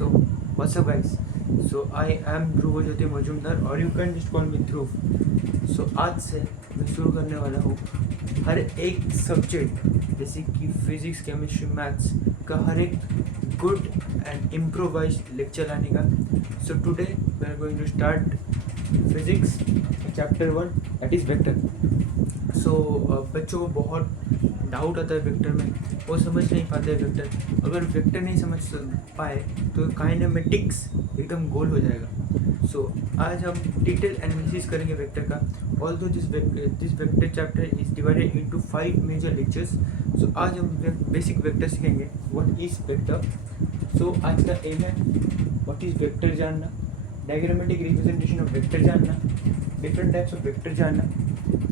So, what's up, guys? So, I am ध्रुव ज्योति मजूमदार और you can just call me Dhruv. So आज से मैं शुरू करने वाला हूँ हर एक सब्जेक्ट जैसे कि फिजिक्स, केमिस्ट्री, मैथ्स का हर एक गुड एंड इम्प्रोवाइज लेक्चर लाने का. So today we are going to start physics chapter 1 that is vector. So बच्चों को बहुत डाउट आता है वेक्टर में, वो समझ नहीं पाते वेक्टर. अगर वेक्टर नहीं समझ पाए तो काइनेमेटिक्स एकदम गोल हो जाएगा. सो आज हम डिटेल एनालिसिस करेंगे वेक्टर का. Although this vector chapter is divided into 5 major lectures. So आज हम बेसिक वेक्टर सीखेंगे. What is vector? सो आज का एम है व्हाट इज वेक्टर जानना, डायग्रामेटिक रिप्रेजेंटेशन ऑफ वेक्टर जानना, डिफरेंट टाइप्स ऑफ वेक्टर जानना,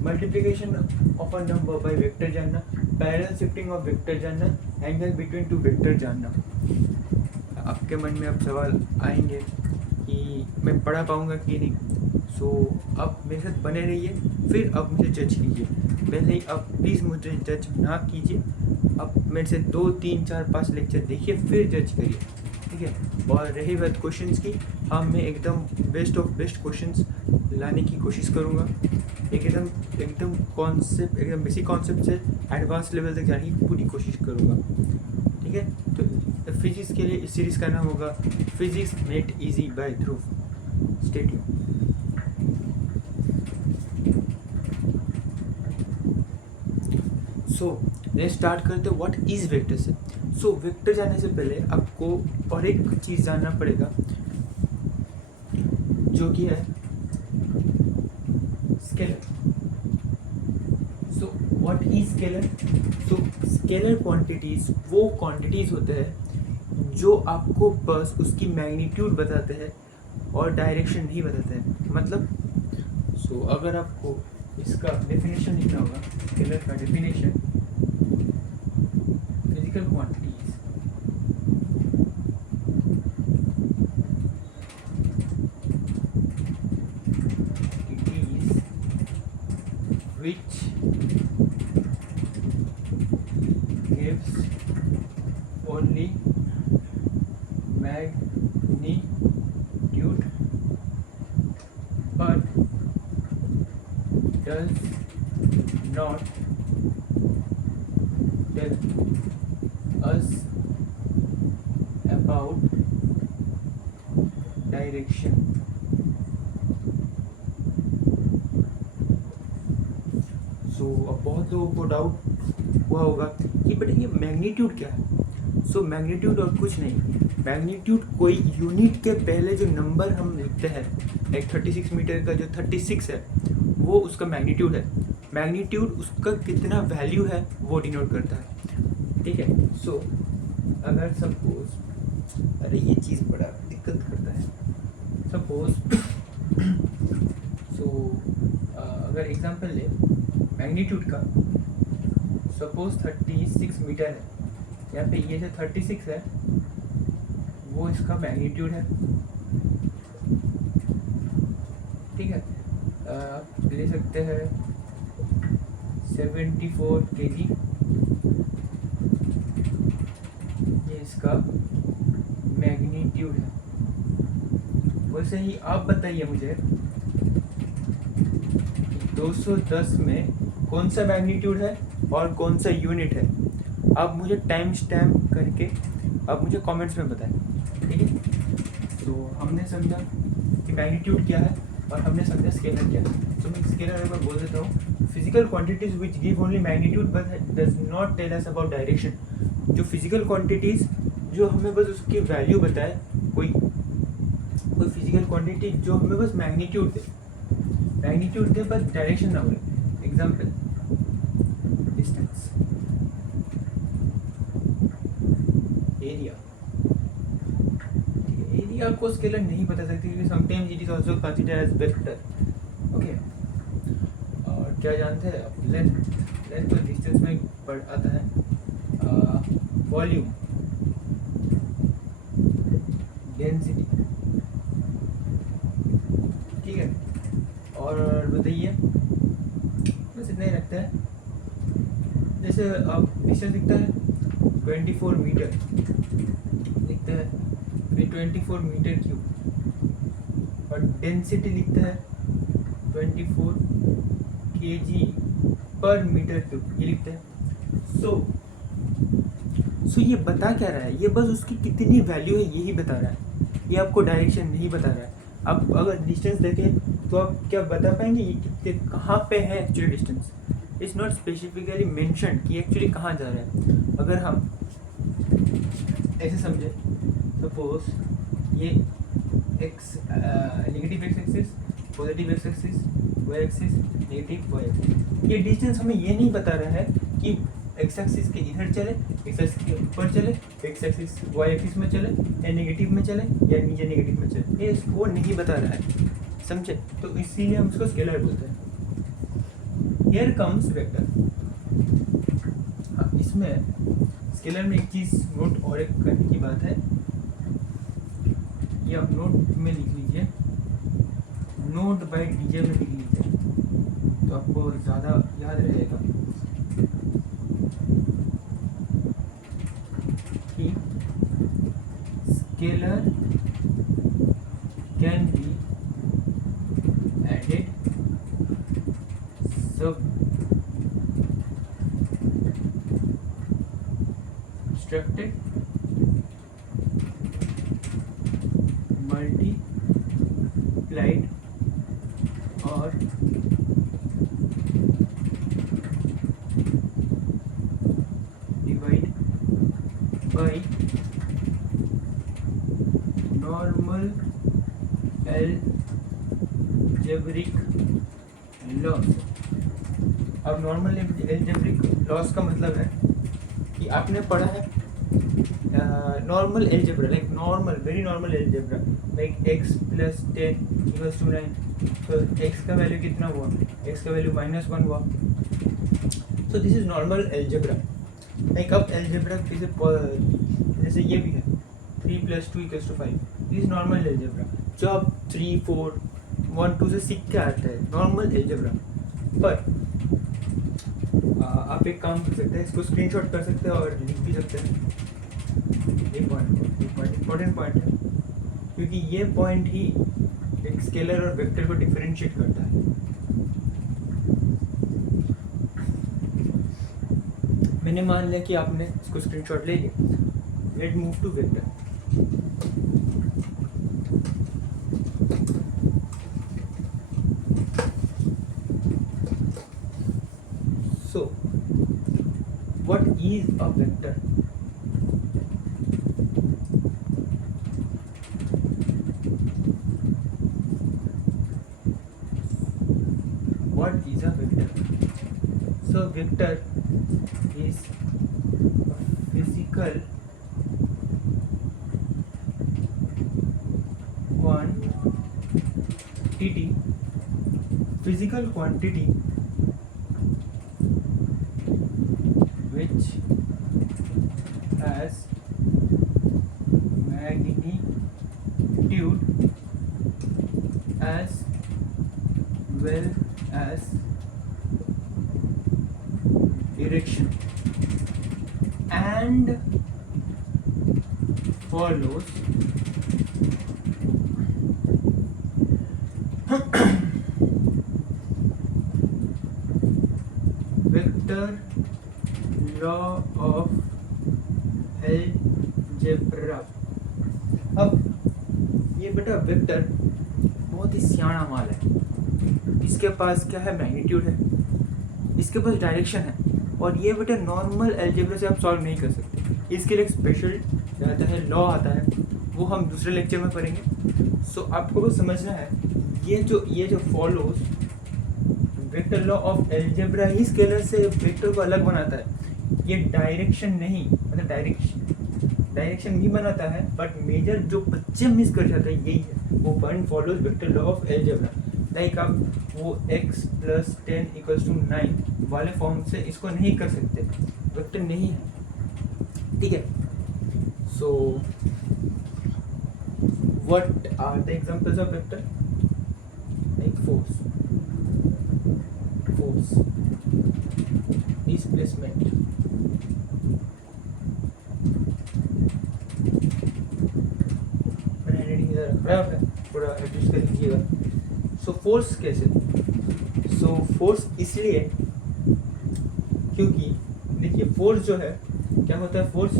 multiplication of a number by vector जानना, पैरेलल शिफ्टिंग ऑफ वेक्टर जानना, एंगल बिटवीन टू वेक्टर जानना. आपके मन में अब सवाल आएंगे कि मैं पढ़ा पाऊँगा कि नहीं. सो अब मेरे साथ बने रहिए, फिर अब मुझे जज कीजिए. पहले अब प्लीज़ मुझे जज ना कीजिए. अब मेरे से 2, 3, 4, 5 लेक्चर देखिए, फिर जज करिए, ठीक है. और रही बात क्वेश्चंस की, हाँ मैं एकदम बेस्ट ऑफ बेस्ट क्वेश्चंस लाने की कोशिश करूँगा. एकदम कॉन्सेप्ट, एकदम बेसिक कॉन्सेप्ट से एडवांस लेवल तक जाने की पूरी कोशिश करूँगा, ठीक है. तो फिजिक्स के लिए इस सीरीज़ का नाम होगा physics made easy by Dhruv. Stay tuned. So let's start करते हैं व्हाट इज़ वेक्टर से. सो वेक्टर जानने से पहले आपको और एक चीज़ जानना पड़ेगा जो कि है scalar. So what is scalar? So scalar quantities वो क्वांटिटीज़ होते हैं जो आपको बस उसकी मैग्नीट्यूड बताते हैं और डायरेक्शन नहीं बताते हैं. मतलब सो अगर आपको इसका डेफिनेशन लिखना होगा, स्केलर का definition, physical quantities which gives only magnitude but does not tell us about direction. सो अब बहुत लोगों को डाउट हुआ होगा कि बेटा ये मैग्नीट्यूड क्या है. सो मैग्नीट्यूड और कुछ नहीं. मैग्नीट्यूड कोई यूनिट के पहले जो नंबर हम लिखते हैं, लाइक 36 मीटर का जो 36 है वो उसका मैग्नीट्यूड है. मैग्नीट्यूड उसका कितना वैल्यू है वो डिनोट करता है, ठीक है. सो अगर सपोज, अरे ये चीज़ बड़ा दिक्कत करता है. सपोज सो अगर एग्जांपल ले मैग्नीट्यूड का, सपोज 36 मीटर है. यहाँ पे ये जो 36 है वो इसका मैग्नीट्यूड है, ठीक है. ले सकते हैं 74 kg, ये इसका मैग्नीट्यूड है. वैसे ही आप बताइए मुझे 210 में कौन सा मैग्नीट्यूड है और कौन सा यूनिट है. आप मुझे टाइम स्टैम्प करके आप मुझे कमेंट्स में बताएं, ठीक है. तो हमने समझा कि मैग्नीट्यूड क्या है और हमने समझा स्केलर क्या है. तो मैं स्केलर में बोल देता हूँ, physical quantities which give only magnitude but does not tell us about direction. जो फिजिकल क्वांटिटीज़ जो हमें बस उसकी वैल्यू बताए, कोई फिजिकल क्वांटिटी जो हमें बस मैग्नीट्यूड दे बस डायरेक्शन ना बोले. Example distance, area. एरिया को स्केलर नहीं बता सकती क्योंकि sometimes it is also considered as vector, okay. और क्या जानते हैं आप, लेंथ तो डिस्टेंस में पड़ आता है. वॉल्यूम, डेंसिटी, ठीक है. और बताइए, बस इतना ही रखते हैं. जैसे आप डिस्टेंस दिखता है 24 मीटर, दिखता है फिर 24 मीटर क्यूब, और डेंसिटी लिखता है 24 kg पर मीटर क्यूब, ये लिखते हैं। सो ये बता क्या रहा है, ये बस उसकी कितनी वैल्यू है यही बता रहा है, ये आपको डायरेक्शन नहीं बता रहा है। आप अगर डिस्टेंस देखें तो आप क्या बता पाएंगे ये कितने कहाँ पे है actually distance, it's not specifically mention कि एक्चुअली कहाँ जा रहा है। अगर हम ऐसे समझे, सपोज ये X negative X axis, positive X axis, Y axis, negative Y axis, ये डिस्टेंस हमें ये नहीं बता रहा है कि एक्स एक्सिस के इधर चले, एक्स एक्सिस के ऊपर चले, एक्स एक्सिस वाई एक्सिस में चले, या नेगेटिव में चले या नीचे नेगेटिव में चले, ये इसको नहीं बता रहा है, समझे। तो इसीलिए हम इसको स्केलर बोलते हैं। Here comes vector. हाँ, इसमें स्केलर में एक चीज़ नोट और एक करने की बात है, ये आप नोट में लिख लीजिए, नोट बाय डीजे में लिख लीजिए तो आपको ज़्यादा याद रहेगा कि scalar can be added subtracted, multiplied और divide by normal algebraic laws। अब नॉर्मल एल्जेब्रिक लॉस का मतलब है कि आपने पढ़ा है normal algebra, like normal very normal algebra, like x plus 10 equals to 9, तो x का वैल्यू कितना हुआ, x का वैल्यू -1 हुआ। So this is normal algebra. Like अब एल्जेब्रा जैसे ये भी है 3 + 2 = 5, दिस इज नॉर्मल एल्जेब्रा जो आप 3, 4, 1, 2 से सीख के आता है, नॉर्मल एल्जेब्रा। पर आप एक काम कर सकते हैं, इसको स्क्रीनशॉट कर सकते हैं और लिख भी सकते हैं। ये पॉइंट इंपॉर्टेंट पॉइंट है, क्योंकि ये पॉइंट ही एक स्केलर और वेक्टर को डिफरेंशिएट करता है। मैंने मान लिया कि आपने इसको स्क्रीनशॉट ले लिया, let move to vector. So what is a vector? What is a vector? So vector is a physical quantity which has magnitude as well as direction and follows vector law of algebra। अब ये बेटा vector बहुत ही सियाना माल है, इसके पास क्या है, magnitude है, इसके पास डायरेक्शन है, और ये बेटा नॉर्मल अलजेब्रा से आप सॉल्व नहीं कर सकते। इसके लिए एक स्पेशल आता है, लॉ आता है, वो हम दूसरे लेक्चर में पढ़ेंगे। सो आपको बस समझना है, ये जो follows vector law of algebra he scalar से वेक्टर को अलग बनाता है। ये डायरेक्शन नहीं, मतलब डायरेक्शन भी बनाता है, बट मेजर जो बच्चे मिस कर जाते हैं यही है, वो point follows vector law of algebra. Like आप वो x + 10 = 9 वाले फॉर्म से इसको नहीं कर सकते, वेक्टर नहीं है, ठीक है। So what are the examples of vector? Like force, displacement, बराबर है, थोड़ा एडजस्ट कर लीजिएगा। सो फोर्स कैसे, सो फोर्स इसलिए क्योंकि देखिए फोर्स जो है क्या होता है, फोर्स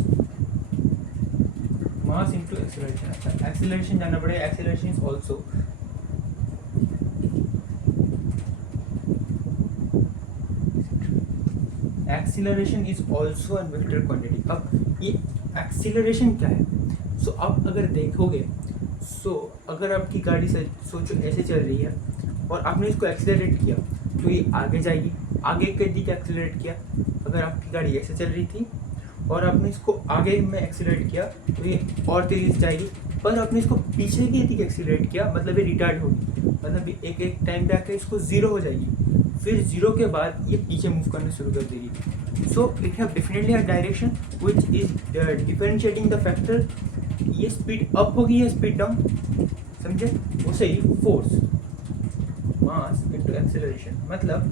मास इनटू एक्सेलरेशन। अच्छा एक्सेलरेशन जानना पड़ेगा, acceleration is also acceleration is also a vector quantity. अब ये एक्सीलरेशन क्या है, सो अब अगर देखोगे, सो अगर आपकी गाड़ी से सोचो ऐसे चल रही है और आपने इसको एक्सीलरेट किया तो ये आगे जाएगी, आगे कर दी, एक्सीलरेट किया। अगर आपकी गाड़ी ऐसे चल रही थी और आपने इसको आगे में एक्सीलरेट किया तो ये और तेज़ी जाएगी, पर आपने इसको पीछे की दिख एक्सीलरेट किया मतलब ये रिटार्ड होगी, मतलब एक एक टाइम पे आकर इसको ज़ीरो हो जाएगी, फिर ज़ीरो के बाद ये पीछे मूव करना शुरू कर देगी। So it have definitely a direction which is differentiating the factor. ये स्पीड अप होगी या स्पीड डाउन, समझे, वो सही। फोर्स मास इनटू एक्सेलरेशन, मतलब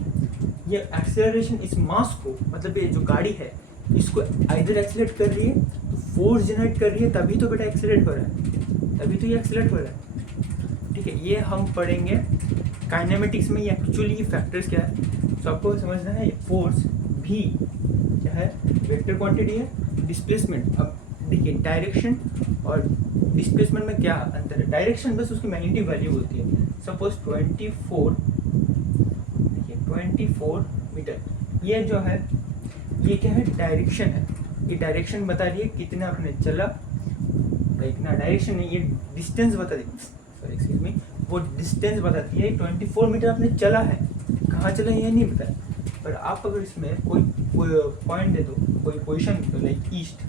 ये एक्सेलरेशन इस मास को, मतलब ये जो गाड़ी है इसको आइदर एक्सेलरेट कर रही है तो फोर्स जनरेट कर रही है, तभी तो बेटा एक्सेलरेट हो रहा है, तभी तो ये एक्सेलरेट हो रहा है। ठीक है, ये हम पढ़ेंगे काइनेमेटिक्स में। ये एक्चुअली फैक्टर्स क्या है, तो आपको समझना है। फोर्स भी क्या है, वेक्टर क्वांटिटी है। डिस्प्लेसमेंट, अब देखिए डायरेक्शन और डिस्प्लेसमेंट में क्या अंतर है, डायरेक्शन बस उसकी मैग्नीट्यूड वैल्यू होती है। सपोज 24, देखिए 24 मीटर, ये जो है ये क्या है, डायरेक्शन है। ये डायरेक्शन बता रही है कितना आपने चला, लाइक ना डायरेक्शन नहीं, ये डिस्टेंस बता रही, सॉरी एक्सक्यूज मी, वो डिस्टेंस बताती है। 24 मीटर आपने चला है, कहाँ चला ये नहीं पता है, पर आप अगर इसमें कोई पॉइंट दे दो, कोई पोजीशन दे दो लाइक ईस्ट,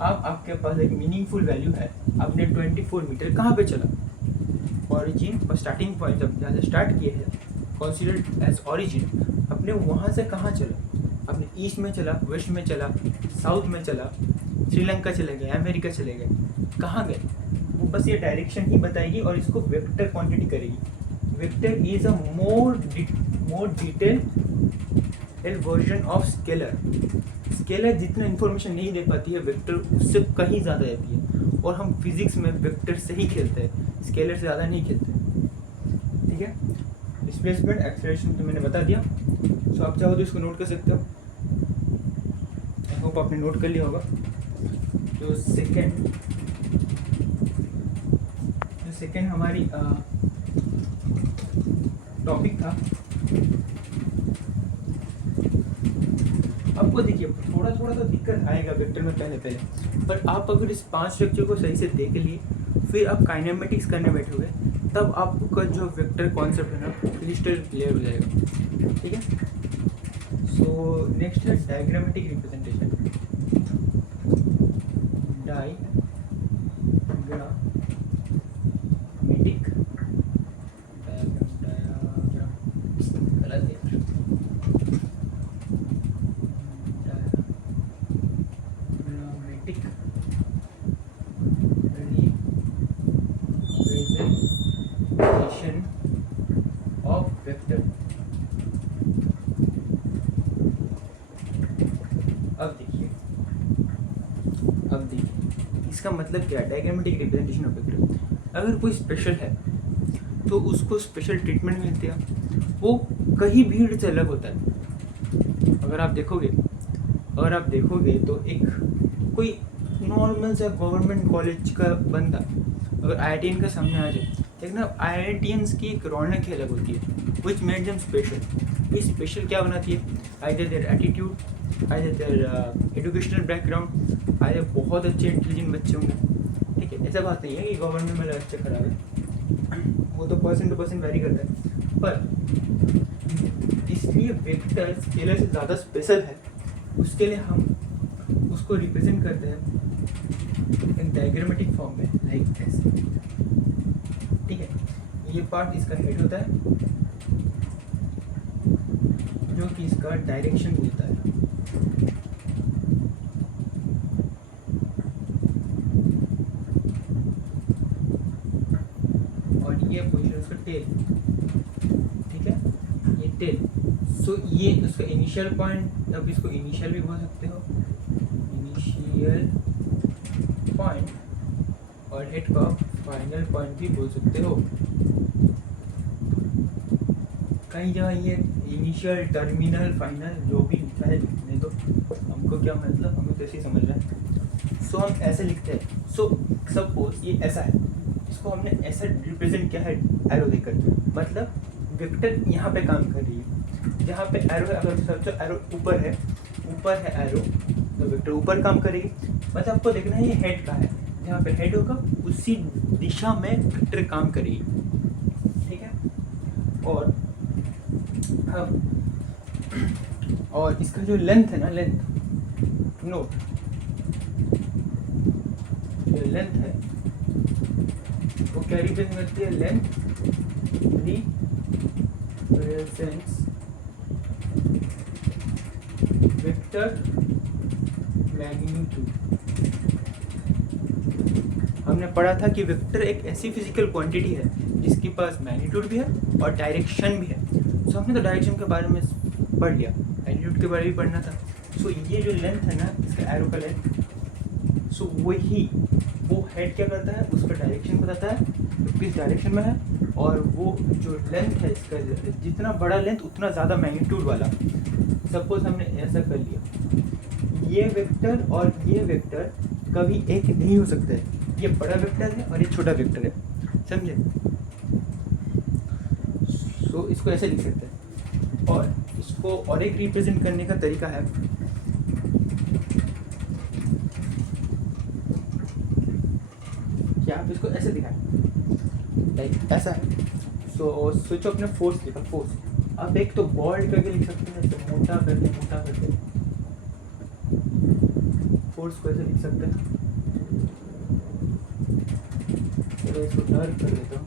आपके पास एक मीनिंगफुल वैल्यू है, आपने 24 मीटर कहाँ पे चला, ऑरिजिन और स्टार्टिंग पॉइंट जब जहाँ से स्टार्ट किए हैं कंसीडर्ड एज ऑरिजिन, अपने वहाँ से कहाँ चला, अपने ईस्ट में चला, वेस्ट में चला, साउथ में चला, श्रीलंका चले गए, अमेरिका चले गए, कहाँ गए, वो बस ये डायरेक्शन ही बताएगी और इसको वेक्टर क्वांटिटी करेगी। Vector is a more detail version of scalar. Scalar जितना इन्फॉर्मेशन नहीं दे पाती है, वेक्टर उससे कहीं ज़्यादा देती है, और हम फिजिक्स में वेक्टर से ही खेलते हैं, स्केलर से ज़्यादा नहीं खेलते। ठीक है, डिस्प्लेसमेंट एक्सेलरेशन तो मैंने बता दिया। सो आप चाहो तो इसको नोट कर सकते हो, आई होप आपने नोट कर लिया होगा। जो सेकेंड हमारी टॉपिक था, आपको देखिए थोड़ा थोड़ा तो दिक्कत आएगा वेक्टर में पहले, पर आप अगर इस 5 स्ट्रक्चर को सही से देख लिए, फिर आप काइनेमेटिक्स करने बैठोगे, तब आपका जो वेक्टर कॉन्सेप्ट है ना क्रिस्टल क्लियर हो जाएगा। ठीक है, सो नेक्स्ट है डायग्रामेटिक रिप्रेजेंटेशन। Of vector. अब देखिए इसका मतलब क्या है, डायग्रामेटिक रिप्रेजेंटेशन ऑफ वेक्टर। अगर कोई स्पेशल है तो उसको स्पेशल ट्रीटमेंट मिलती है, वो कहीं भीड़ से अलग होता है। अगर आप देखोगे तो एक कोई नॉर्मल सा गवर्नमेंट कॉलेज का बंदा अगर IITian का सामने आ जाए, देखना IITians की एक रौनक ही अलग होती है, विच मेड देम स्पेशल। ये स्पेशल क्या बनाती है, either their attitude, either there educational background, either बहुत अच्छे इंटेलिजेंट बच्चे होंगे। ठीक है, ऐसा बात नहीं है कि गवर्नमेंट में बच्चे खराब है, वो तो पर्सन टू पर्सन वेरी करता है, पर इसलिए वेक्टर स्केलर से ज़्यादा स्पेशल है, उसके लिए हम उसको रिप्रेजेंट करते हैं एक डायग्रामेटिक फॉर्म में, लाइक ऐसे। ठीक है, ये पार्ट इसका हेड होता है जो कि इसका डायरेक्शन बोलता है, और ये पोजीशन उसका टेल। ठीक है, ये टेल। सो ये उसका इनिशियल पॉइंट, अब इसको इनिशियल भी बोल सकते हो, इनिशियल पॉइंट, और हेड का फाइनल पॉइंट भी बोल सकते हो। कहीं जहाँ ये इनिशियल टर्मिनल फाइनल जो भी लिखा है लिखने दो, हमको क्या मतलब, हमें तो ऐसे ही समझ रहा है। सो हम ऐसे लिखते हैं। सो सपोज ये ऐसा है, इसको हमने ऐसा रिप्रेजेंट किया है एरो देकर, मतलब वेक्टर यहाँ पे काम कर रही है, जहाँ पे एरो है, अगर सोचो एरो ऊपर है एरो, तो वेक्टर ऊपर काम करेगी। मतलब आपको देखना है ये हेड का है, जहाँ पे हेड होगा उसी दिशा में वेक्टर काम करेगी, ठीक है। और हम और इसका जो लेंथ है ना, लेंथ नोट, जो लेंथ है वो क्या रिप्रेजेंट करती है, लेंथ रिप्रेजेंट्स वेक्टर मैग्नीट्यूड। हमने पढ़ा था कि वेक्टर एक ऐसी फिजिकल क्वांटिटी है जिसके पास मैग्नीट्यूड भी है और डायरेक्शन भी है। सो हमने तो डायरेक्शन के बारे में पढ़ लिया, मैग्नीट्यूड के बारे में भी पढ़ना था। सो ये जो लेंथ है ना, इसका एरो का लेंथ, सो वही वो हेड क्या करता है, उसका डायरेक्शन बताता है तो किस डायरेक्शन में है, और वो जो लेंथ है इसका, जितना बड़ा लेंथ उतना ज़्यादा मैग्नीट्यूड वाला। सपोज हमने ऐसा कर लिया, ये वेक्टर और ये वेक्टर कभी एक नहीं हो सकता है, ये बड़ा वेक्टर है और ये छोटा वेक्टर है, समझे। सो इसको ऐसे लिख सकते हैं। और इसको और एक रिप्रेजेंट करने का तरीका है, कि आप इसको ऐसे दिखाएं, लाइक ऐसा है। सो सोचो अपने फोर्स लिखा, फोर्स आप एक तो बोल्ड करके लिख सकते हैं, तो मोटा करके फोर्स को ऐसे लिख सकते हैं। चलो इसको डार्क कर देता हूँ,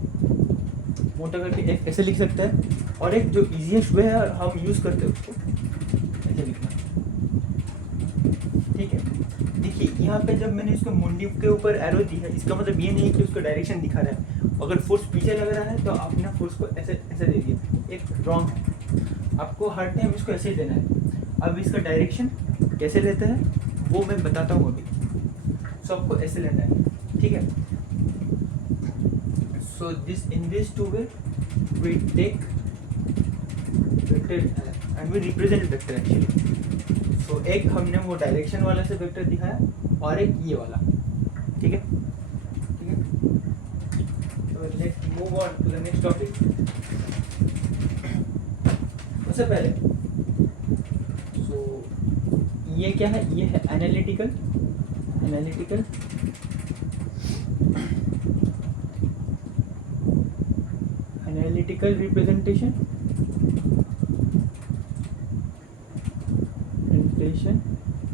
मोटा करके ऐसे लिख सकते हैं। और एक जो इजीएस्ट वे है हम यूज़ करते हैं उसको ऐसे लिखना, ठीक है। देखिए यहाँ पे जब मैंने इसको मुंडी के ऊपर एरो दी है, इसका मतलब ये नहीं कि उसको डायरेक्शन दिखा रहा है। अगर फोर्स पीछे लग रहा है तो आपने फोर्स को ऐसे ऐसे दे दिया, एक रॉन्ग है। आपको हर टाइम इसको ऐसे ही देना है। अब इसका डायरेक्शन कैसे लेते हैं वो मैं बताता हूँ अभी। सो आपको ऐसे लेना है, ठीक है। सो in this two way we take vector and we represent vector actually। सो एक हमने वो डायरेक्शन वाला से वेक्टर दिखाया और एक ये वाला, ठीक है। तो let's move on to the next topic. उससे पहले सो ये क्या है, ये है analytical representation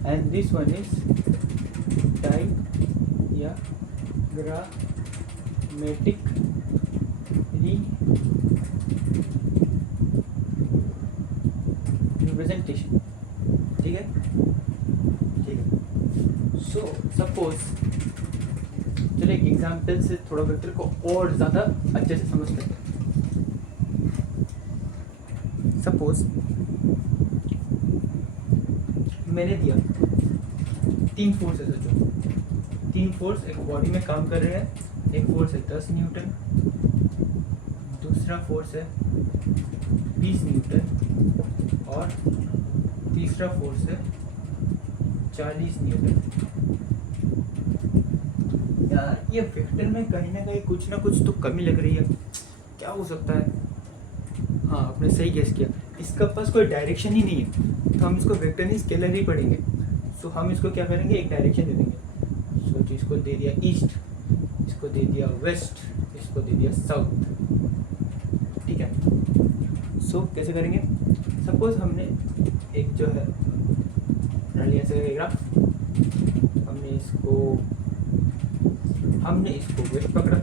and this one is diagrammatic representation, ठीक है। सो सपोज चलो एक एग्जाम्पल से थोड़ा वेक्टर को और ज़्यादा अच्छे से समझ सकते हैं। सपोज मैंने दिया 3 फोर्स है, सोचो 3 फोर्स एक बॉडी में काम कर रहे हैं। एक फोर्स है 10 न्यूटन, दूसरा फोर्स है 20 न्यूटन और तीसरा फोर्स है 40 न्यूटन। यार ये वेक्टर में कहीं ना कहीं कुछ ना कुछ तो कमी लग रही है, क्या हो सकता है। हाँ आपने सही गेस किया, इसका पास कोई डायरेक्शन ही नहीं है, तो हम इसको वेक्टर नहीं स्केलर ही पढ़ेंगे। सो हम इसको क्या करेंगे, एक डायरेक्शन दे देंगे। सो इसको दे दिया ईस्ट, इसको दे दिया वेस्ट, इसको दे दिया साउथ, ठीक है। सो कैसे करेंगे, सपोज हमने एक जो है ऐसे ग्राफ, हमने इसको वेस्ट पकड़ा,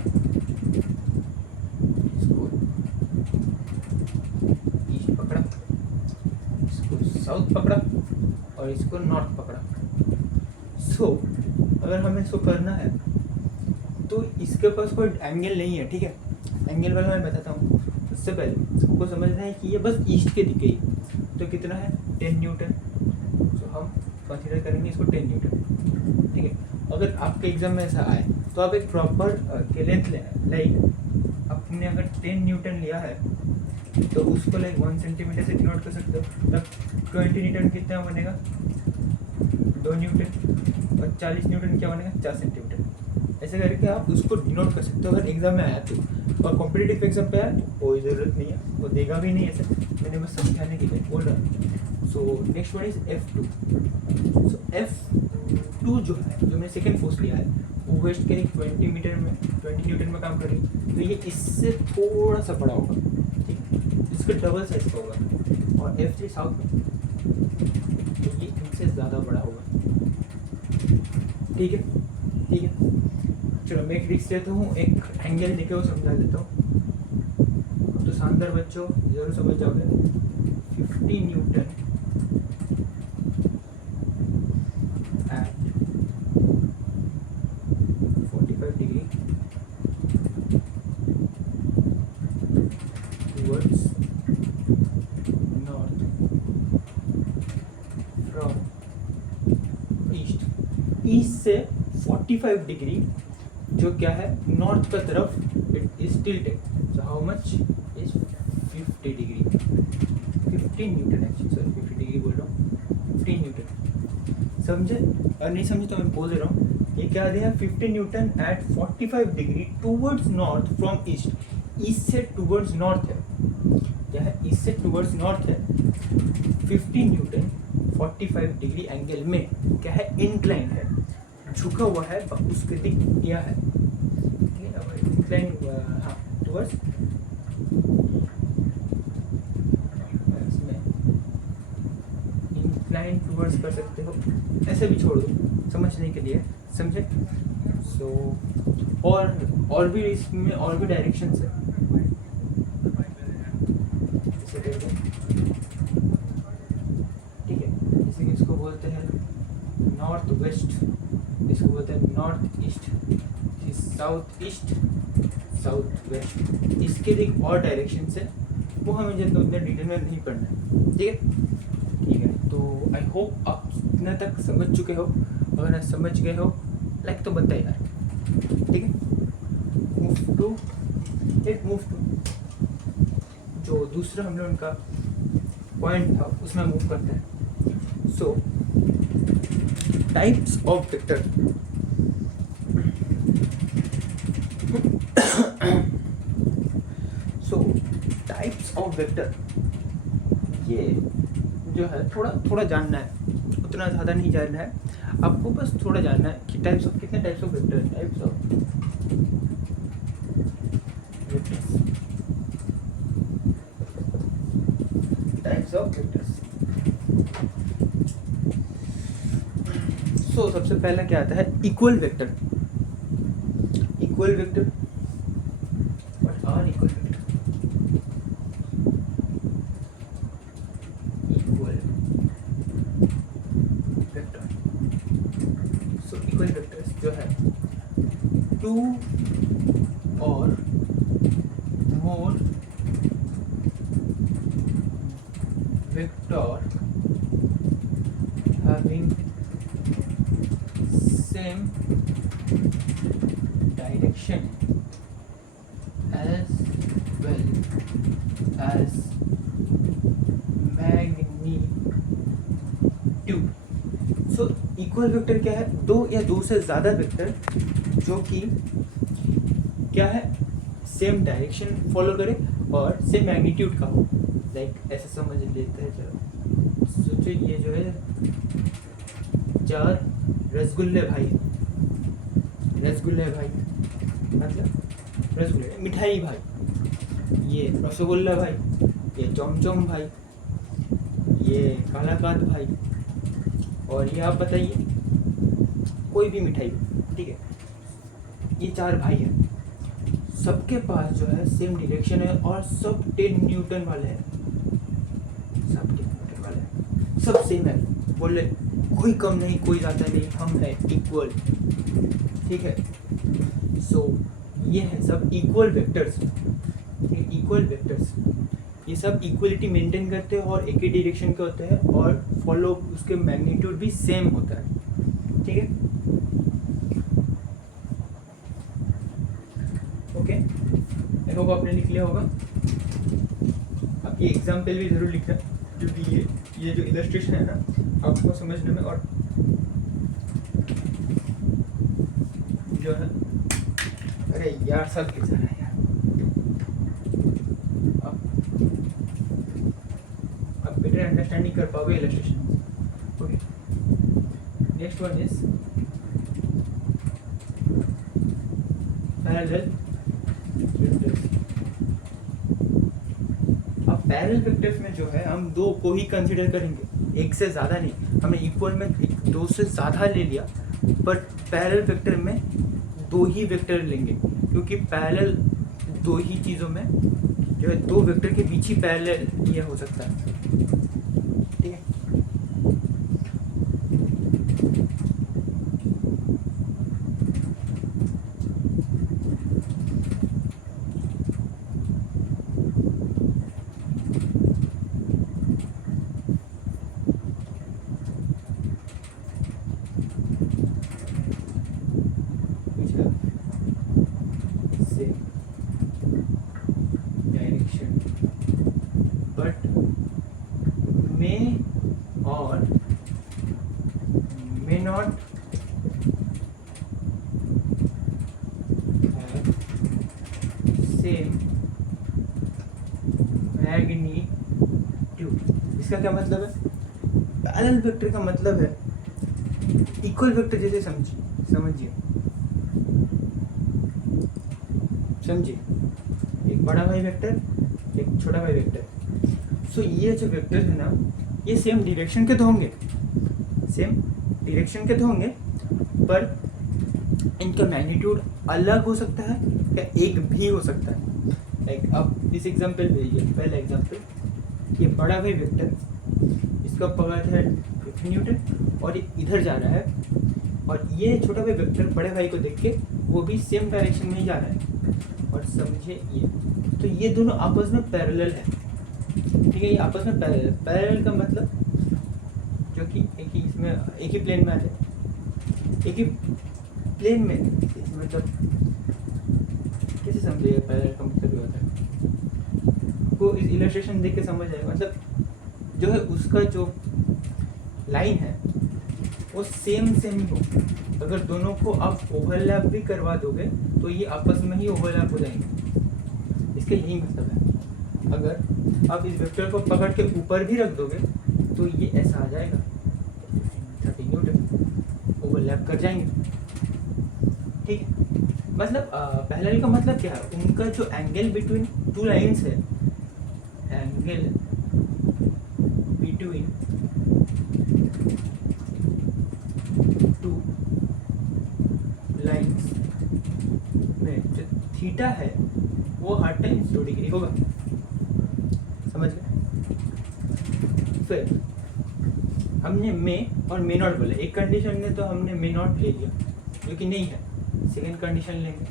इसको ईस्ट पकड़ा, इसको साउथ पकड़ा और इसको नॉर्थ पकड़ा। सो अगर हमें इसको करना है तो इसके पास कोई एंगल नहीं है, ठीक है। एंगल वाला मैं बताता हूँ। उससे पहले सबको समझना है कि ये बस ईस्ट के दिखे ही, तो कितना है 10 न्यूटन। सो हम कंसीडर करेंगे इसको 10 न्यूटन, ठीक है। अगर आपके एग्जाम में ऐसा आए तो आप एक प्रॉपर लेंथ लाइक आपने अगर 10 न्यूटन लिया है तो उसको लाइक 1 सेंटीमीटर से डिनोट कर सकते हो, तब 20 न्यूटन कितना बनेगा, 2 न्यूटन, और 40 न्यूटन क्या बनेगा, 4 सेंटीमीटर। ऐसे करके आप उसको डिनोट कर सकते हो अगर एग्जाम में आया तो। और कॉम्पिटिटिव एग्जाम पे आया तो कोई ज़रूरत नहीं है, वो देगा भी नहीं, ऐसे मैंने बस समझाने के लिए बोल रहा। So next one is F2। So F2 जो है, जो मैंने सेकेंड फोर्स लिया है, वो वेस्ट के 20 न्यूटन में काम करेगी, तो ये इससे थोड़ा सा बड़ा होगा, ठीक है, इसका डबल साइज का होगा। और F3 साउथ में, तो ये इनसे ज़्यादा बड़ा होगा, ठीक है, ठीक है। चलो मैं एक रिक्स लेता हूँ, एक एंगल लेके वो समझा देता हूँ। तो शानदार बच्चों जरूर समझ जाओगे। 50 newton at 45 degree towards north from east. East से 45 डिग्री जो क्या है नॉर्थ का तरफ, it is tilted. So how much is 50 degree, 15 newton actually, sorry 50 degree बोल रहा हूँ, 15 न्यूटन। समझे? और नहीं समझे तो मैं बोल दे रहा हूँ, ये क्या दिया, 50 newton at 45 degree towards north from east. East से टूवर्ड्स नॉर्थ है, क्या है, ईस्ट से टूवर्ड्स नॉर्थ है। 50 न्यूटन 45 डिग्री एंगल में क्या है, इंक्लाइन है, झुका हुआ है, उसके दिख दिया है, इंक्लाइन, हाँ टुवर्ड्स, इसमें इंक्लाइन टुवर्ड्स कर सकते हो, ऐसे भी छोड़ दो समझने के लिए, समझे? सो और भी इसमें और भी डायरेक्शन है, जैसे कर दो, ठीक है, जैसे कि इसको बोलते हैं नॉर्थ वेस्ट, इसको बोलते हैं north east, south east, south west. इसके एक और डायरेक्शन है, वो हमें जब उतना डिटेल में नहीं पढ़ना है, ठीक है, ठीक है। तो आई होप आप इतना तक समझ चुके हो, अगर आप समझ गए हो लाइक तो बताइए यार, ठीक है। मूव टू जो दूसरा हम लोग उनका पॉइंट था उसमें मूव करते हैं। सो types of vector, so types of vector, ये जो है थोड़ा जानना है, उतना ज़्यादा नहीं जानना है आपको, बस थोड़ा जानना है कि टाइप्स ऑफ, कितने टाइप्स ऑफ वेक्टर है, types of vectors, types of vectors. So सबसे पहला क्या आता है, equal vector. Equal vector, what are equal vector? Equal vector, so equal vectors जो है, two or more vector having same direction as well as magnitude। So equal vector क्या है, दो या दो से ज़्यादा वेक्टर जो कि क्या है, सेम डायरेक्शन फॉलो करे और सेम मैग्नीट्यूड का हो। लाइक ऐसे समझ लेते हैं, चलो सोचो ये जो है 4 रसगुल्ले भाई, मतलब रसगुल्ले मिठाई भाई, ये रसगुल्ला भाई, ये चमचम भाई, ये कालाकात भाई, और ये आप बताइए कोई भी मिठाई, ठीक है, ये 4 भाई हैं, सबके पास जो है सेम डायरेक्शन है और सब 10 न्यूटन वाले हैं, सब 10 न्यूटन वाले हैं, सब सेम है, बोले कोई कम नहीं कोई ज़्यादा नहीं, हम है इक्वल, ठीक है। सो ये है सब इक्वल वेक्टर्स, इक्वल वेक्टर्स, ये सब इक्वलिटी मेंटेन करते हैं और एक ही डायरेक्शन के होते हैं और फॉलो उसके मैग्नीट्यूड भी सेम होता है, ठीक है। ओके, आई होप आपने लिख लिया होगा। आप ये एग्जाम्पल भी ज़रूर लिखना, क्योंकि ये जो इलस्ट्रेशन है ना आपको समझने में और जो है, अरे यार सब गिर जा रहा है यार, आप बेटर अंडरस्टैंडिंग कर पाओगे illustration. Okay, next one is parallel vectors. अब पैरेलल वेक्टर्स में जो है हम दो को ही कंसिडर करेंगे, एक से ज़्यादा नहीं। हमने इक्वल में दो से ज़्यादा ले लिया, पर पैरेलल वेक्टर में दो ही वेक्टर लेंगे, क्योंकि पैरेलल दो ही चीज़ों में जो है दो वेक्टर के बीच ही पैरेलल ये हो सकता है। ठीक है, डायरेक्शन बट मे और may not have same magnitude. इसका क्या मतलब है? पैरेलल वेक्टर का मतलब है इक्वल वेक्टर जैसे समझिए एक बड़ा भाई वेक्टर, एक छोटा भाई वेक्टर। सो ये जो वेक्टर है ना, ये सेम डायरेक्शन के तो होंगे, पर इनका मैग्नीट्यूड अलग हो सकता है या एक भी हो सकता है। लाइक अब इस एग्जांपल पे, ये पहला एग्जांपल, ये बड़ा भाई वेक्टर, इसका पावर है 50 न्यूटन और ये इधर जा रहा है, और ये छोटा भाई वेक्टर बड़े भाई को देख के वो भी सेम डायरेक्शन में ही जा रहा है। और समझे ये, तो ये दोनों आपस में पैरेलल है। ठीक है, ये आपस में पैरेलल का मतलब जो कि एक ही इसमें एक ही प्लेन में आते हैं, एक ही प्लेन में, मतलब कैसे समझिएगा पैरेलल का मतलब ये होता है, आपको इस इलस्ट्रेशन देख के समझ आएगा। मतलब जो है उसका जो लाइन है वो सेम ही हो। अगर दोनों को आप ओवरलैप भी करवा दोगे तो ये आपस में ही ओवरलैप हो जाएंगे। इसका यही मतलब है। अगर आप इस वेक्टर को पकड़ के ऊपर भी रख दोगे तो ये ऐसा आ जाएगा, 30 न्यूटन ओवरलैप कर जाएंगे। ठीक है, मतलब पैरेलल का मतलब क्या है? उनका जो एंगल बिटवीन टू लाइन्स है, एंगल बिटवीन टू लाइन्स में जो थीटा है वो हर टाइम 0 डिग्री होगा। समझ गए? फिर हमने मे और मे नॉट बोले। एक कंडीशन में तो हमने मे नॉट ले लिया जो कि नहीं है, सेकेंड कंडीशन लेंगे,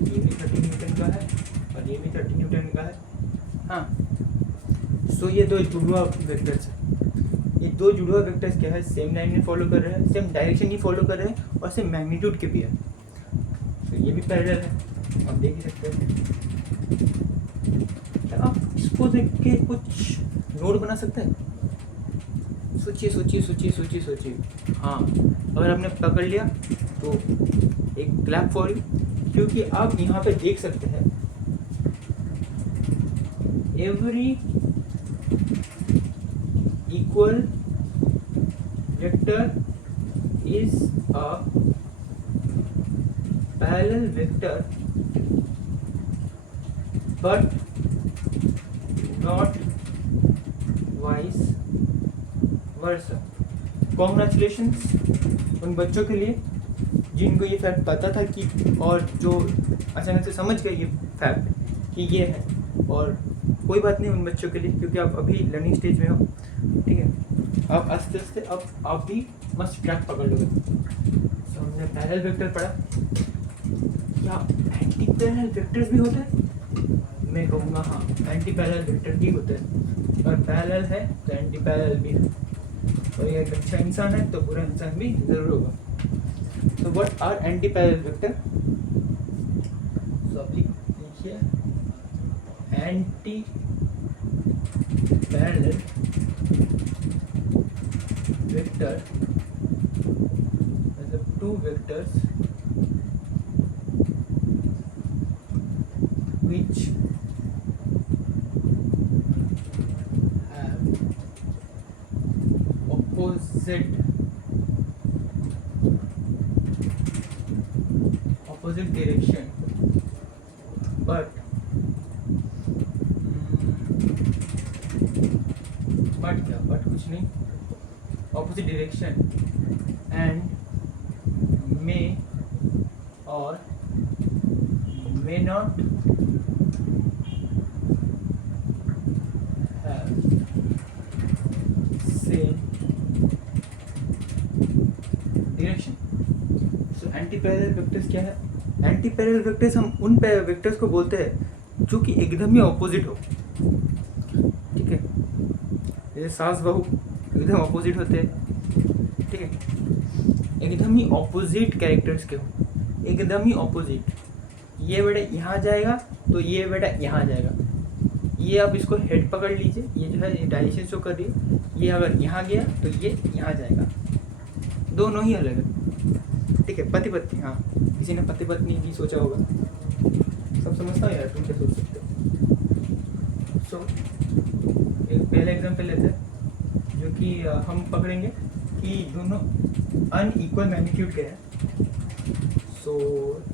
ये भी 30 न्यूटन का है और ये भी 30 न्यूटन का है। हाँ, सो ये दो जुड़वा वेक्टर्स है। ये दो जुड़वा वेक्टर्स क्या है? सेम लाइन में फॉलो कर रहे हैं, सेम डायरेक्शन ही फॉलो कर रहे हैं और सेम मैग्नीट्यूड के भी है। तो ये भी पैरेलल है, आप देख ही सकते हैं। क्या आप इसको देख के कुछ नोट बना सकते हैं? सोचिए। हाँ, अगर आपने पकड़ लिया तो एक क्लैप फॉर यू, क्योंकि आप यहाँ पे देख सकते हैं every equal vector is a parallel vector but not vice versa. Congratulations उन बच्चों के लिए जिनको ये फैक्ट पता था कि, और जो अचानक से समझ गए ये फैक्ट कि ये है। और कोई बात नहीं उन बच्चों के लिए, क्योंकि आप अभी लर्निंग स्टेज में हो। ठीक है, आप आस्ते आस्ते अब आप भी मस्त ट्रैक पकड़ लोगे। तो हमने पैरेलल वेक्टर पढ़ा, क्या एंटी पैरेलल वेक्टर्स भी होते हैं? मैं कहूँगा हाँ, एंटी पैरेलल वेक्टर भी होते हैं, और पैरेलल है तो एंटी पैरेलल भी है। और ये एक अच्छा इंसान है तो बुरा इंसान भी जरूर होगा। So what are anti-parallel vector? So आप लिखिए anti-parallel vector मतलब two vectors which have opposite direction but कुछ नहीं opposite direction and may or may not have same direction. So anti-parallel vectors क्या है? एंटी-पैरेलल वेक्टर्स हम उन वेक्टर्स को बोलते हैं जो कि एकदम ही ऑपोजिट हो, ठीक है। जैसे सास बहू एकदम ऑपोजिट होते हैं, ठीक है, एकदम ही ऑपोजिट कैरेक्टर्स के हो, एकदम ही ऑपोजिट। ये बेटा यहाँ जाएगा तो ये बेटा यहाँ जाएगा। ये आप इसको हेड पकड़ लीजिए, ये जो है डायरेक्शन शो कर रही है। ये अगर यहाँ गया तो ये यहाँ जाएगा, दोनों ही अलग है, ठीक है। पति पत्नी, हाँ किसी ने पति पत्नी भी सोचा होगा, सब समझता है यार, तुम क्या सोच सकते हो। सो एक पहला एग्जाम्पल लेते हैं जो कि हम पकड़ेंगे कि दोनों अनइक्वल मैग्नीट्यूड के हैं। सो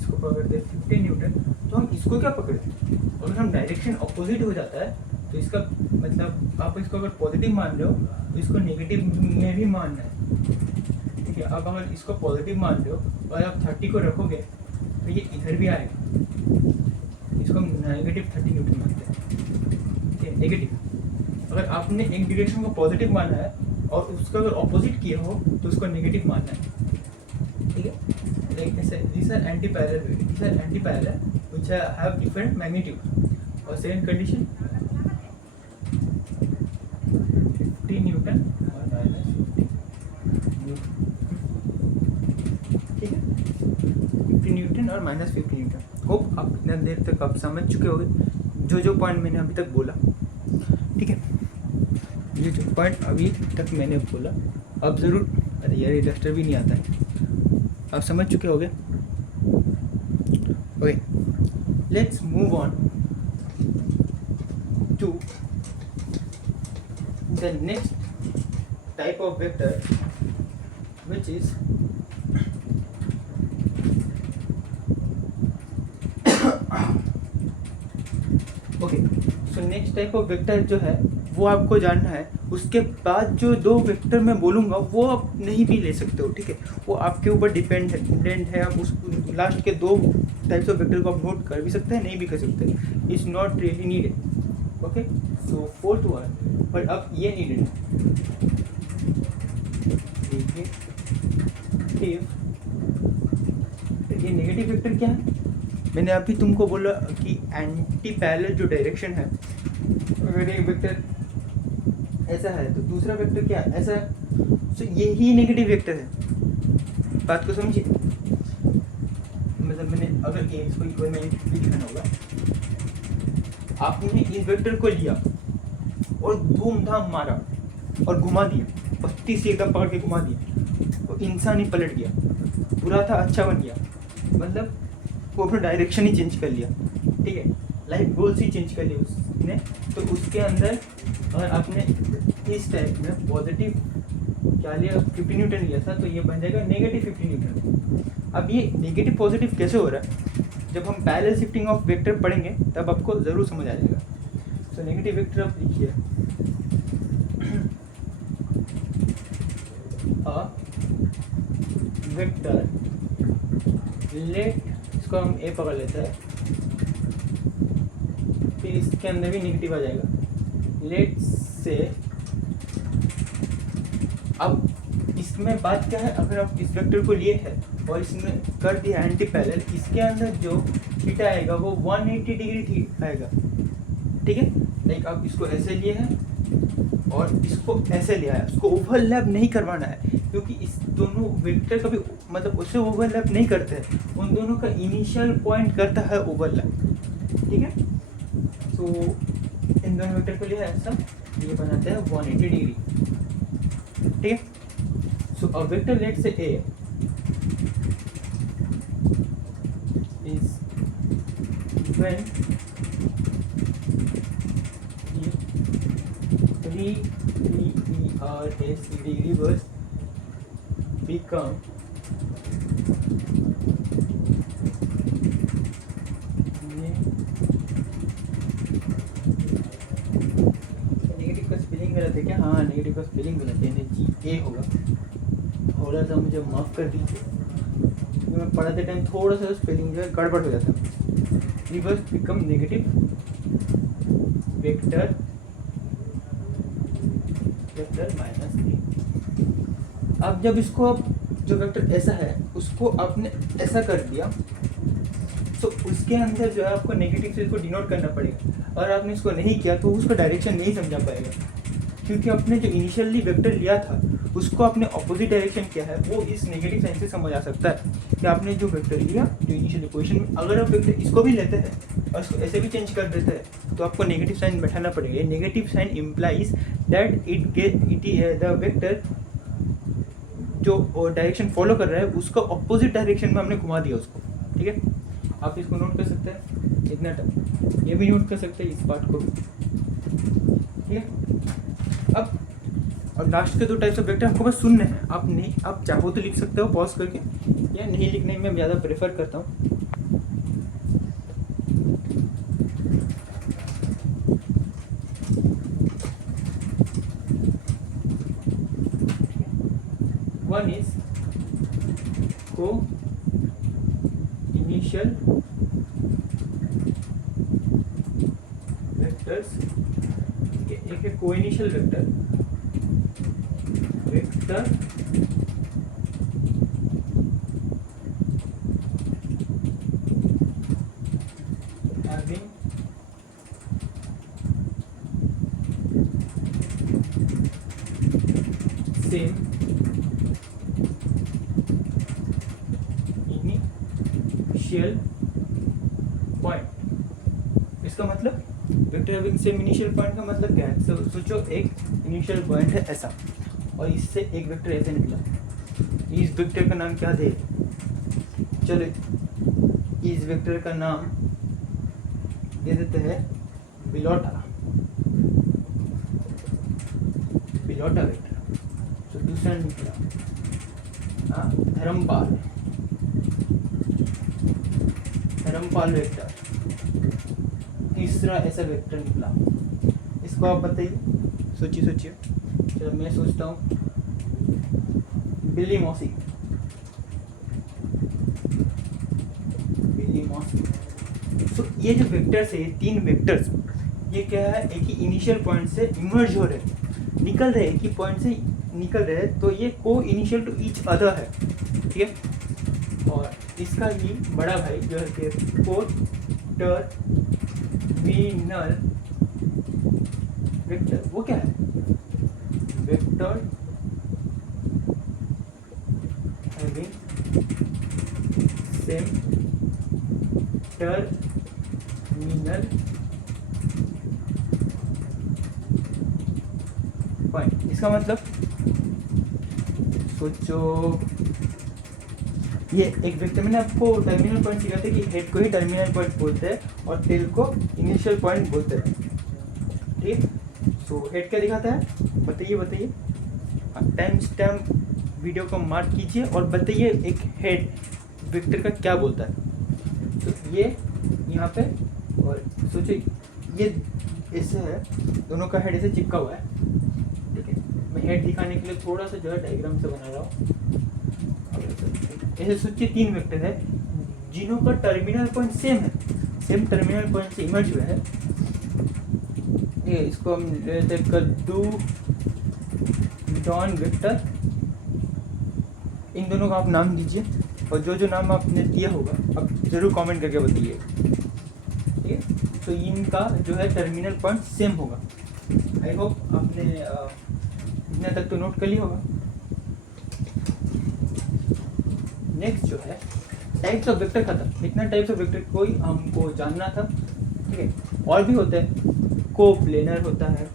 इसको पकड़ते हैं 15 न्यूटन। तो हम इसको क्या पकड़ते हैं, अगर हम डायरेक्शन अपोजिट हो जाता है तो इसका मतलब आप इसको अगर पॉजिटिव मान रहे हो तो इसको नेगेटिव में भी मानना है, ठीक है। अब अगर इसको पॉजिटिव मान रहे हो और आप 30 को रखोगे तो ये इधर भी आएगा, इसको हम नेगेटिव 30 न्यूटन मानते हैं, ठीक है। नेगेटिव, अगर आपने एक डायरेक्शन को पॉजिटिव माना है और उसका अगर ऑपोजिट किया हो तो उसको नेगेटिव मानना है, ठीक है। लाइक ऐसे this are anti parallel which have different magnitude. और सेकंड कंडीशन 50 न्यूटन और माइनस 50 न्यूटन, ठीक है। 50 न्यूटन और माइनस 50 न्यूटन। होप आप इतना देर तक आप समझ चुके होंगे जो पॉइंट मैंने अभी तक बोला, ठीक है। ये जो पॉइंट अभी तक मैंने बोला अब ज़रूर, अरे यार ये डस्टर भी नहीं आता है, आप समझ चुके होंगे। Okay, let's move on to the next type of vector which is okay. So next type of vector जो है वो आपको जानना है। उसके बाद जो दो वेक्टर मैं बोलूँगा वो आप नहीं भी ले सकते हो, ठीक है, वो आपके ऊपर डिपेंडेंट है। आप उस लास्ट के दो टाइप्स ऑफ वेक्टर को आप नोट कर भी सकते हैं, नहीं भी कर सकते, it's not really needed, okay. So fourth one, पर अब ये नीडेड है, ये नेगेटिव वेक्टर क्या है? मैंने अभी तुमको बोला कि एंटी पैरेलल जो डायरेक्शन है, अगर एक वेक्टर ऐसा है तो दूसरा वेक्टर क्या है, ऐसा है, तो यही नेगेटिव वेक्टर है। बात को समझिए, मतलब मैंने अगर ए इसको इक्वल में लिखना होगा, आपने इस वेक्टर को लिया और धूमधाम मारा और घुमा दिया, पत्ती से एकदम पकड़ के घुमा दिया, तो इंसान ही पलट गया, बुरा था अच्छा बन गया, मतलब वो अपना डायरेक्शन ही चेंज कर लिया, ठीक है, लाइफ गोल्स ही चेंज कर लिया उसने। तो उसके अंदर अगर आपने इस टाइप में पॉजिटिव क्या लिया, 50 न्यूटन लिया था, तो ये बन जाएगा नेगेटिव 50 न्यूटन। अब ये नेगेटिव पॉजिटिव कैसे हो रहा है, जब हम पैरेलल शिफ्टिंग ऑफ वेक्टर पढ़ेंगे तब आपको ज़रूर समझ आ जाएगा। तो नेगेटिव वेक्टर आप लिखिए, वेक्टर लेट, इसको हम ए पकड़ लेते हैं, फिर इसके अंदर भी नेगेटिव आ जाएगा, लेट से। अब इसमें बात क्या है, अगर आप इस वेक्टर को लिए है और इसमें कर दिया एंटी पैरेलल, इसके अंदर जो थीटा आएगा वो 180 डिग्री आएगा, ठीक है। लाइक आप इसको ऐसे लिए हैं और इसको ऐसे लिया है, उसको ओवरलैप नहीं करवाना है, क्योंकि इस दोनों वेक्टर कभी मतलब उससे ओवरलैप नहीं करते हैं, उन दोनों का इनिशियल पॉइंट करता है ओवरलैप, ठीक है। तो इन दोनों वेक्टर को लिया ऐसा, ये बनाते हैं 180 डिग्री, ठीक है। सो अ vector let say a is when 3 reverse become negative का स्पेलिंग गलत है क्या? हाँ, नेगेटिव का स्पेलिंग गलत है, जी ए होगा, थोड़ा सा मुझे माफ़ कर दीजिए, क्योंकि मैं पढ़ाते टाइम थोड़ा सा स्पेलिंग जो है गड़बड़ हो जाता है। Reverse become negative vector minus a. अब जब इसको आप जो वेक्टर ऐसा है उसको आपने ऐसा कर दिया, तो उसके अंदर जो है आपको नेगेटिव से इसको डिनोट करना पड़ेगा, और आपने इसको नहीं किया तो उसका डायरेक्शन नहीं समझा पाएगा, क्योंकि आपने जो इनिशियली वेक्टर लिया था उसको आपने ऑपोजिट डायरेक्शन किया है, वो इस नेगेटिव साइन से समझ आ सकता है कि आपने जो वेक्टर लिया जो इनिशियल इक्वेशन में, अगर आप वेक्टर इसको भी लेते हैं और इसको ऐसे भी चेंज कर देते हैं तो आपको नेगेटिव साइन बैठाना पड़ेगा। Negative sign implies that it the vector जो डायरेक्शन फॉलो कर रहा है उसका ऑपोजिट डायरेक्शन में हमने घुमा दिया उसको, ठीक है। आप इसको नोट कर सकते हैं इतना टाइम, ये भी नोट कर सकते हैं इस पार्ट को, ठीक है। अब लास्ट के 2 टाइप्स ऑफ वेक्टर आपको बस सुनने हैं, आप नहीं, आप चाहो तो लिख सकते हो पॉज करके, या नहीं लिखने में ज़्यादा प्रेफर करता हूँ। वन इज को इनिशियल वेक्टर्स, एक है को initial vector having same initial point। इसका मतलब vector having same initial point का मतलब क्या है? सोचो एक इनिशियल पॉइंट है ऐसा, और इससे एक वेक्टर ऐसे निकला, इस वेक्टर का नाम क्या दे? चलो इस वेक्टर का नाम दे देते हैं बिलोटा वेक्टर। तो दूसरा निकला धर्मपाल वेक्टर, तीसरा ऐसा वेक्टर निकला। इसको आप बताइए, सोचिए। चलो मैं सोचता हूँ बिल्ली मौसी। तो ये जो वेक्टर्स है, 3 वेक्टर्स, ये क्या है? एक ही इनिशियल पॉइंट से इमर्ज हो रहे, निकल रहे, एक ही पॉइंट से निकल रहे, तो ये को इनिशियल टू ईच अदर है, ठीक है। और इसका ही बड़ा भाई जो है कि कोटर्मिनल वेक्टर, वो क्या है? Vector having same terminal point। इसका मतलब सोचो, ये एक वेक्टर मैंने आपको टर्मिनल पॉइंट सिखाते कि हेड को ही टर्मिनल पॉइंट बोलते हैं और टेल को इनिशियल पॉइंट बोलते हैं, ठीक। सो हेड क्या दिखाता है? बताइए। टाइम स्टैम्प वीडियो को मार्क कीजिए और बताइए एक हेड वेक्टर का क्या बोलता है। तो ये यहाँ पे, और सोचो ये ऐसे है, दोनों का हेड ऐसे चिपका हुआ है, ठीक है। मैं हेड दिखाने के लिए थोड़ा सा जो है डायग्राम से बना रहा हूँ। ऐसे सोचिए 3 वेक्टर है जिन्हों का terminal point same terminal point से इमर्ज हुआ है। ये इसको हम लेते हैं कद्दू डॉन वेक्टर। इन दोनों का आप नाम दीजिए, और जो नाम आपने दिया होगा आप ज़रूर कमेंट करके बताइए, ठीक है। तो इनका जो है टर्मिनल पॉइंट सेम होगा, आई होप आपने इतना तक तो नोट कर लिया होगा। नेक्स्ट जो है टाइप्स ऑफ वेक्टर खत्म, इतना टाइप्स ऑफ वेक्टर को ही हमको जानना था, ठीक है। और भी होता है, को प्लेनर होता है,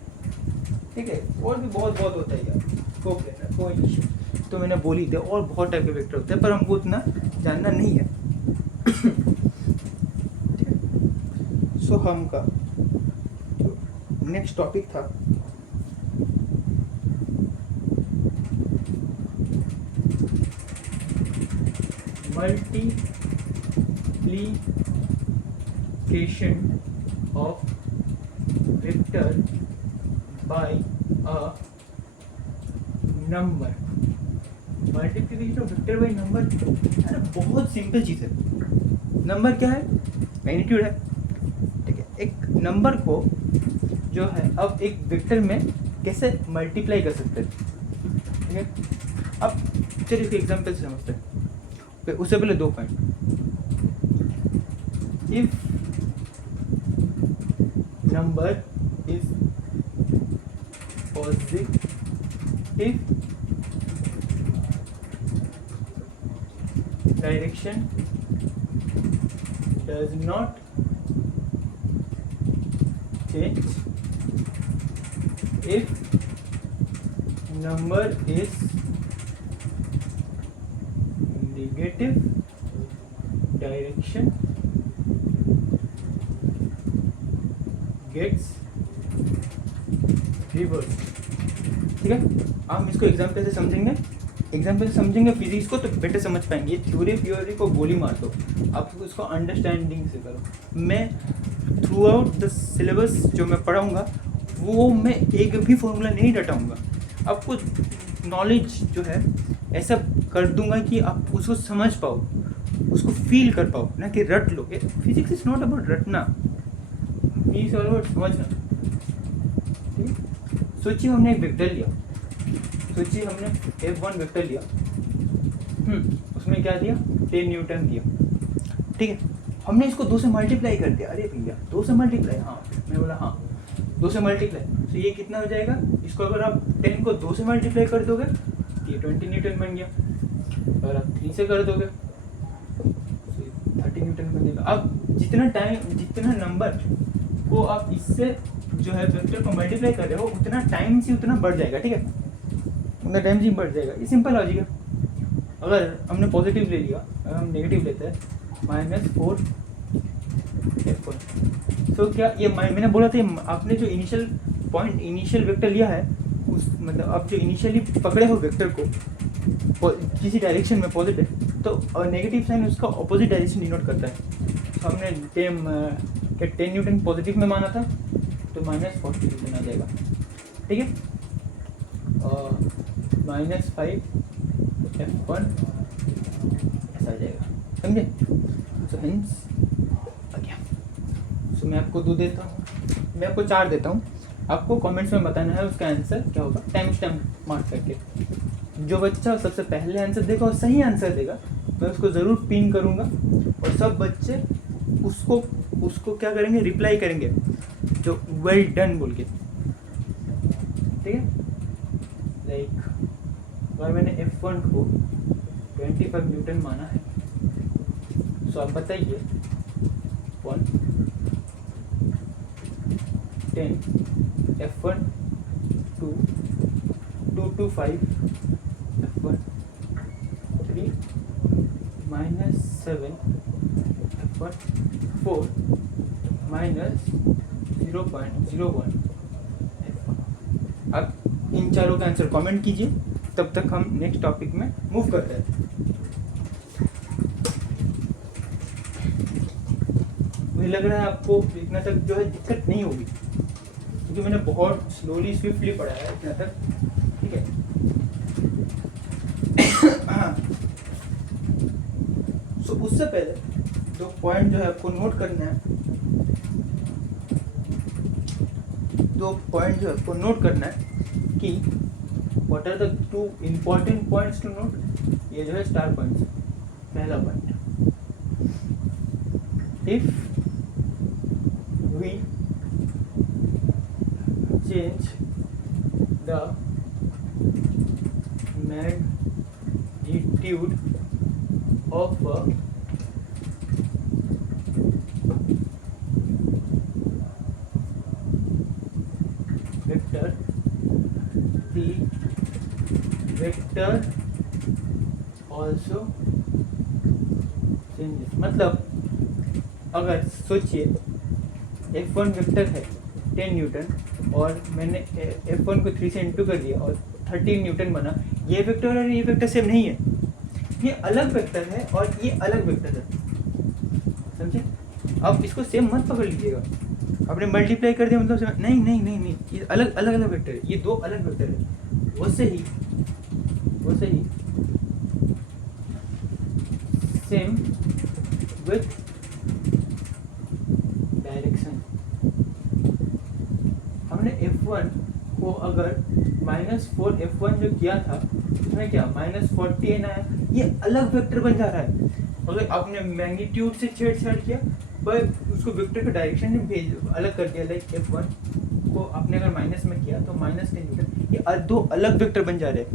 ठीक है, और भी बहुत बहुत होता है यार, को प्लेनर, को इनिशियल, तो मैंने बोली थी, और बहुत टाइप के वेक्टर होते हैं पर हमको उतना जानना नहीं है। ठीक है, सो हमका जो नेक्स्ट टॉपिक था multiplication of vector by a number। Multiplication of vector by number, अरे बहुत सिंपल चीज़ है। नंबर क्या है? मैग्नीट्यूड है, ठीक है। एक नंबर को जो है अब एक वेक्टर में कैसे मल्टीप्लाई कर सकते हैं, ठीक है। अब चलिए इसके एग्जाम्पल से समझते हैं। उससे पहले 2 point, if number is positive direction does not change, if number is negative direction gets reversed, ठीक है। हम इसको एग्जाम्पल से समझेंगे, एग्जाम्पल से समझेंगे फिजिक्स को तो बेटर समझ पाएंगे। थ्योरी को गोली मार दो, आप इसको अंडरस्टैंडिंग से करो। मैं थ्रू आउट द सिलेबस जो मैं पढ़ाऊँगा वो मैं एक भी फॉर्मूला नहीं रटाऊँगा, आपको नॉलेज जो है ऐसा कर दूंगा कि आप उसको समझ पाओ, उसको फील कर पाओ, ना कि रट लो। फिजिक्स इज नॉट अबाउट रटना, इज ऑल अबाउट समझना, ठीक। सोचिए हमने एक वेक्टर लिया, सोचिए हमने F1 वेक्टर लिया, उसमें क्या दिया? 10 न्यूटन दिया, ठीक है। हमने इसको 2 से मल्टीप्लाई कर दिया। अरे भैया 2 से मल्टीप्लाई, हाँ मैं बोला हाँ 2 से मल्टीप्लाई, तो ये कितना हो जाएगा? इसको अगर आप 10 को 2 से मल्टीप्लाई कर दोगे ये 20 न्यूटन बन गया, और आप 3 से कर दोगे तो 30 न्यूटन बन जाएगा। अब जितना नंबर को आप इससे जो है वेक्टर को मल्टीप्लाई कर रहे हो उतना टाइम से उतना बढ़ जाएगा, ठीक है, उतना टाइम से बढ़ जाएगा। ये सिंपल लॉजिक है। अगर हमने पॉजिटिव ले लिया, अगर हम नेगेटिव लेते हैं -4 F1, तो क्या ये मैंने बोला था आपने जो इनिशियल वेक्टर लिया है उस मतलब आप जो इनिशियली पकड़े हो वेक्टर को किसी डायरेक्शन में पॉजिटिव, तो नेगेटिव साइन उसका ऑपोजिट डायरेक्शन डिनोट करता है। तो हमने 10 न्यूटन पॉजिटिव में माना था तो -40 न्यूटन आ जाएगा, ठीक है। -5 F1 ऐसा आ जाएगा, समझे। सो हेंस सो मैं आपको 2 देता हूँ, मैं आपको 4 देता हूँ, आपको कमेंट्स में बताना है उसका आंसर क्या होगा, टाइम स्टैम्प मार्क करके। जो बच्चा सबसे पहले आंसर देगा और सही आंसर देगा मैं उसको ज़रूर पिन करूँगा, और सब बच्चे उसको क्या करेंगे, रिप्लाई करेंगे जो वेल डन बोल के, ठीक है। लाइक अगर मैंने F1 को 25 न्यूटन माना है, सो आप बताइए 1 10 F1 2 2 to 5 F1 3 -7 F1 4 -0.01 F1। अब इन चारों का आंसर कमेंट कीजिए, तब तक हम नेक्स्ट टॉपिक में मूव करते हैं। मुझे लग रहा है आपको इतना तक जो है दिक्कत नहीं होगी, क्योंकि मैंने बहुत स्लोली स्विफ्टली पढ़ा है इतना तक, ठीक है। सो उससे पहले 2 पॉइंट जो है आपको नोट करना है, 2 पॉइंट जो आपको नोट करना है कि what are the 2 important points to note. ये जो है स्टार पॉइंट्स। पहला point, if we change the magnitude of a vector, the vector also changes. मतलब अगर सोचिए F1 वेक्टर है 10 न्यूटन और मैंने F1 को 3 से इंटू कर दिया और 13 न्यूटन बना, ये वेक्टर और ये वेक्टर सेम नहीं है, ये अलग वेक्टर है और ये अलग वेक्टर है, समझे? अब इसको सेम मत पकड़ लीजिएगा, आपने मल्टीप्लाई कर दिया मतलब सेम, नहीं नहीं नहीं नहीं, ये अलग अलग अलग वेक्टर है, ये दो अलग वेक्टर है। वैसे ही सेम विथ डायरेक्शन। हमने F1 को अगर -4 F1 जो किया था उसमें क्या -40 आया, ये अलग वेक्टर बन जा रहा है। अगर आपने मैग्नीट्यूड से छेड़छाड़ किया पर उसको वेक्टर का डायरेक्शन में भेज अलग कर दिया, लाइक F1 को आपने अगर माइनस में किया तो -10 न्यूटन, ये दो अलग वेक्टर बन जा रहे हैं,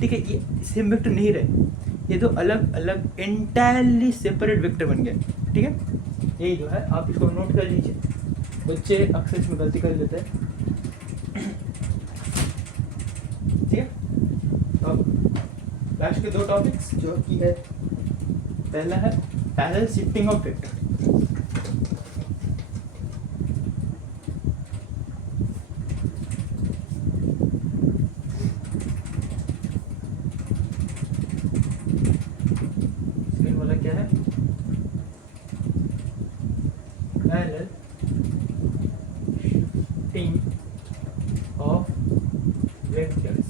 ठीक है? ये सेम वेक्टर नहीं रहे, ये दो अलग अलग एंटायरली सेपरेट वेक्टर बन गए, ठीक है? यही जो है आप इसको नोट कर लीजिए, बच्चे अक्सर इसमें गलती कर लेते हैं, ठीक है? अब लास्ट के दो टॉपिक्स जो कि है, पहला है parallel shifting of vector. Second वाला क्या है? Parallel shifting of vectors.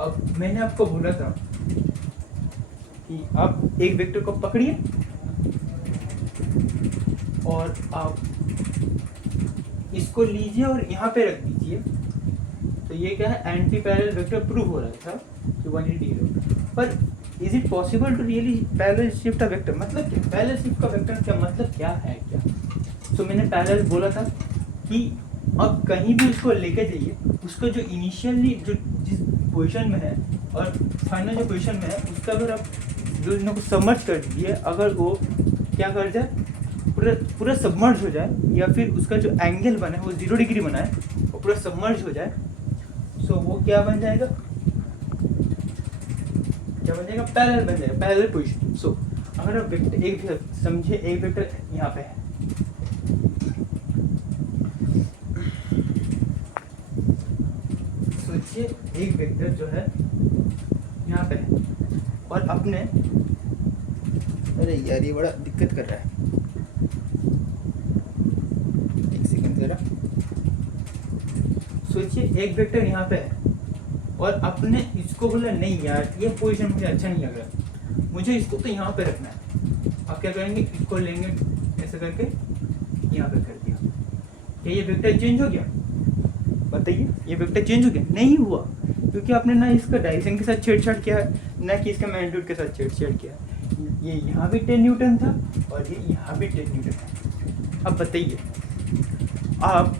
अब मैंने आपको बोला था कि आप एक वेक्टर को पकड़िए और आप इसको लीजिए और यहाँ पे रख दीजिए, तो ये क्या है, एंटी पैरेलल वेक्टर प्रूव हो रहा था कि 180 डिग्री। पर is it possible to really parallel shift a vector? मतलब क्या पैरेलल शिफ्ट का वेक्टर क्या मतलब क्या है क्या? तो मैंने पैरेलल बोला था कि अब कहीं भी उसको लेके जाइए, उसको जो इनिशियली जो जिस पोजीशन में है और फाइनल जो पोजीशन में है उसका अगर आप जो इनको सबमर्ज कर दीजिए, अगर वो क्या कर जाए, पूरा सबमर्ज हो जाए, या फिर उसका जो एंगल बना है वो 0 डिग्री बना है वो पूरा सबमर्ज हो जाए, सो वो क्या बन जाएगा, पैरेलल बन जाएगा, पैरेलल पोजीशन। सो अगर आप वेक्टर एक समझिए, एक वेक्टर यहाँ पे है, सोचिए एक वेक्टर जो है यहाँ पे है और अपने, अरे यार ये बड़ा दिक्कत कर रहा है, एक सेकंड जरा। सोचिए एक वेक्टर यहाँ पे है और अपने इसको बोला नहीं यार ये पोजीशन मुझे अच्छा नहीं लग रहा, मुझे इसको तो यहाँ पे रखना है। आप क्या करेंगे, इसको लेंगे ऐसा करके यहाँ पे कर दिया, क्या ये वेक्टर चेंज हो गया? बताइए, ये वेक्टर चेंज हो गया? नहीं हुआ, क्योंकि आपने ना इसका डायरेक्शन के साथ छेड़छाड़ किया है, ना कि इसका मैग्नीट्यूड के साथ छेड़छाड़ किया है। ये यहाँ भी 10 न्यूटन था और ये यहाँ भी 10 न्यूटन है। अब बताइए, आप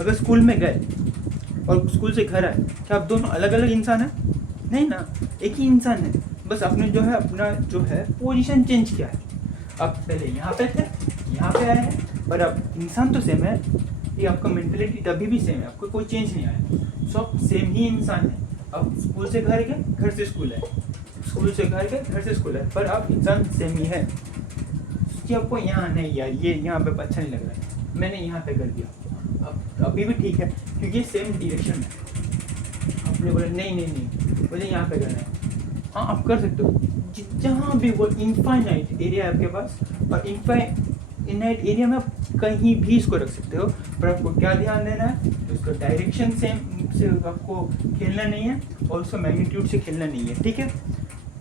अगर स्कूल में गए और स्कूल से घर आए, क्या आप दोनों अलग अलग इंसान हैं? नहीं ना, एक ही इंसान है, बस आपने जो है अपना जो है पोजीशन चेंज किया है। आप पहले यहाँ पे थे, यहाँ पे आए हैं, पर अब इंसान तो सेम है, ये आपका मेंटलिटी तभी भी सेम है, आपको कोई चेंज नहीं आया, सब सेम ही इंसान है। अब स्कूल से घर गए, घर से स्कूल है, स्कूल से घर गए, घर से स्कूल है, पर आप इंसान सेम ही है। कि आपको यहाँ नहीं यार ये यहाँ पे अच्छा नहीं लग रहा है, मैंने यहाँ पे कर दिया, अब अभी भी ठीक है क्योंकि ये सेम डायरेक्शन है। आपने बोला नहीं नहीं नहीं मुझे यहाँ पे करना है, हाँ आप कर सकते हो, जहाँ भी वो इनफाइनाइट एरिया है आपके पास, और इनफाइनाइट एरिया में आप कहीं भी इसको रख सकते हो, पर आपको क्या ध्यान देना है, उसका डायरेक्शन सेम से आपको खेलना नहीं है और उसका मैग्नीट्यूड से खेलना नहीं है, ठीक है?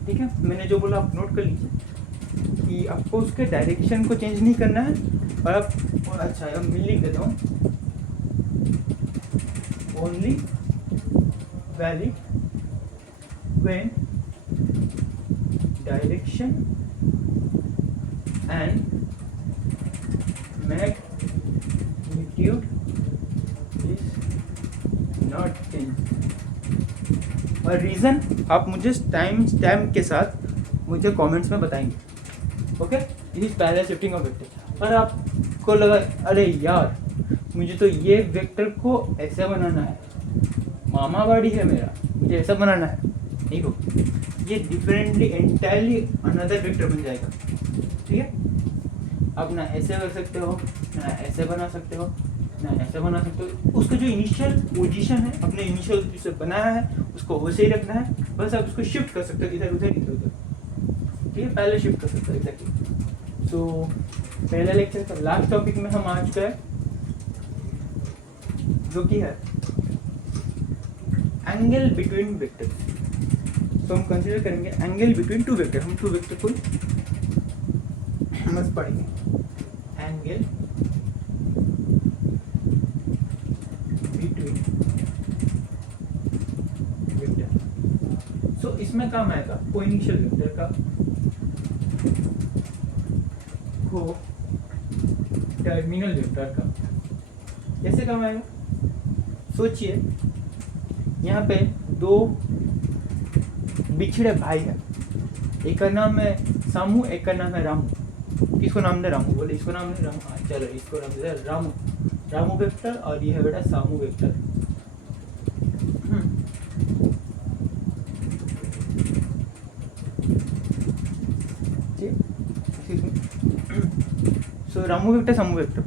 ठीक है, मैंने जो बोला आप नोट कर लीजिए कि आपको उसके डायरेक्शन को चेंज नहीं करना है, और आप अच्छा अब मैं लिख देता हूँ, only valid when direction and magnitude is नहीं। और रीज़न आप मुझे टाइम स्टैम्प के साथ मुझे कमेंट्स में बताएंगे। Okay, this is parallel shifting of vector. और आपको लगा अरे यार मुझे तो ये वेक्टर को ऐसा बनाना है, मामा बाड़ी है मेरा, मुझे ऐसा बनाना है, नहीं हो, ये डिफरेंटली एंटायरली अनदर वेक्टर बन जाएगा। ठीक है, आप ना ऐसे कर सकते हो, ना ऐसे बना सकते हो, ना ऐसे बना सकते हो। उसका जो इनिशियल पोजीशन है, अपने इनिशियल जिसे बनाया है उसको वैसे ही रखना है, बस आप उसको शिफ्ट कर सकते हो इधर उधर इधर उधर। ठीक है, पहले शिफ्ट कर सकते हो एग्जैक्टली। सो पहले लेक्चर का लास्ट टॉपिक में हम आ चुके हैं, जो कि है एंगल बिटवीन वेक्टर्स। तो हम कंसीडर करेंगे एंगल बिटवीन टू वेक्टर। हम टू वेक्टर को मस्त पढ़ेंगे, एंगल बिटवीन वेक्टर। सो इसमें काम आएगा को इनिशियल वेक्टर का, को टर्मिनल वेक्टर का। कैसे काम आएगा? सोचिए, यहाँ पे दो बिछड़े भाई हैं, एक का नाम है सामू, एक का नाम है रामू। किसको नाम दे? रामू। बोले इसको नाम दे रामू, हाँ चलो इसको नाम दे रामू, रामू वेक्टर, और ये है बेटा सामू वेक्टर। सो रामू वेक्टर सामू वेक्टर।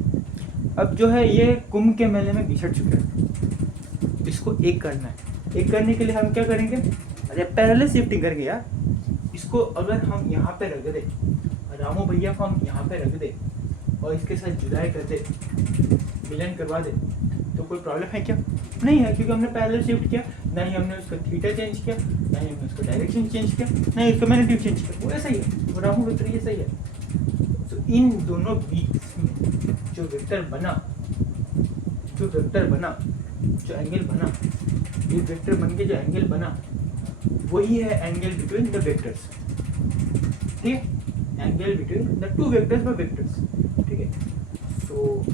अब जो है ये कुंभ के मेले में बिछड़ चुके हैं, इसको एक करना है। एक करने के लिए हम क्या करेंगे? अरे पैरेलल शिफ्टिंग करेंगे यार। इसको अगर हम यहाँ पे रख दे, रामू भैया को हम यहाँ पे रख दे और इसके साथ जुदाई कर दे, मिलन करवा दे, तो कोई प्रॉब्लम है क्या? नहीं है, क्योंकि हमने पैरेलल शिफ्ट किया, ना ही हमने उसका थीटा चेंज किया, ना ही हमने उसका डायरेक्शन चेंज किया, ना ही उसका मैग्नीट्यूड चेंज किया। वो ऐसा ही है, वो रामू वेक्टर ये सही है। तो इन दोनों बीच में जो वेक्टर बना, जो एंगल बना, ये वेक्टर बन के जो एंगल बना, वही है एंगल बिटवीन द वेक्टर्स। ठीक है, angle between the two vectors bye vectors. ठीक है, सो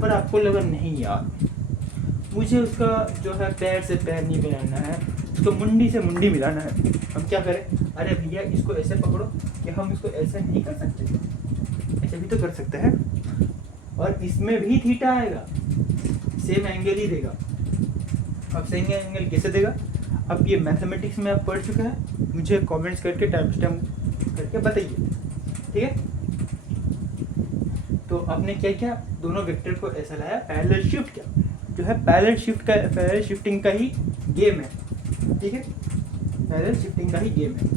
पर आपको लगा नहीं यार, मुझे उसका जो है पैर से पैर नहीं मिलाना है, उसको मुंडी से मुंडी मिलाना है। हम क्या करें? अरे भैया इसको ऐसे पकड़ो कि हम इसको ऐसे नहीं कर सकते, ऐसे भी तो कर सकते हैं, और इसमें भी थीटा आएगा, सेम एंगल ही देगा। अब सेम एंगल कैसे देगा? अब ये मैथमेटिक्स में आप पढ़ चुके हैं, मुझे कमेंट्स करके टाइम स्टैम्प करके बताइए। ठीक है, तो आपने क्या किया? दोनों वेक्टर को ऐसा लाया, पैरेलल शिफ्ट किया, जो है पैरेलल शिफ्टिंग का ही गेम है। ठीक है, पैरेलल शिफ्टिंग का ही गेम है।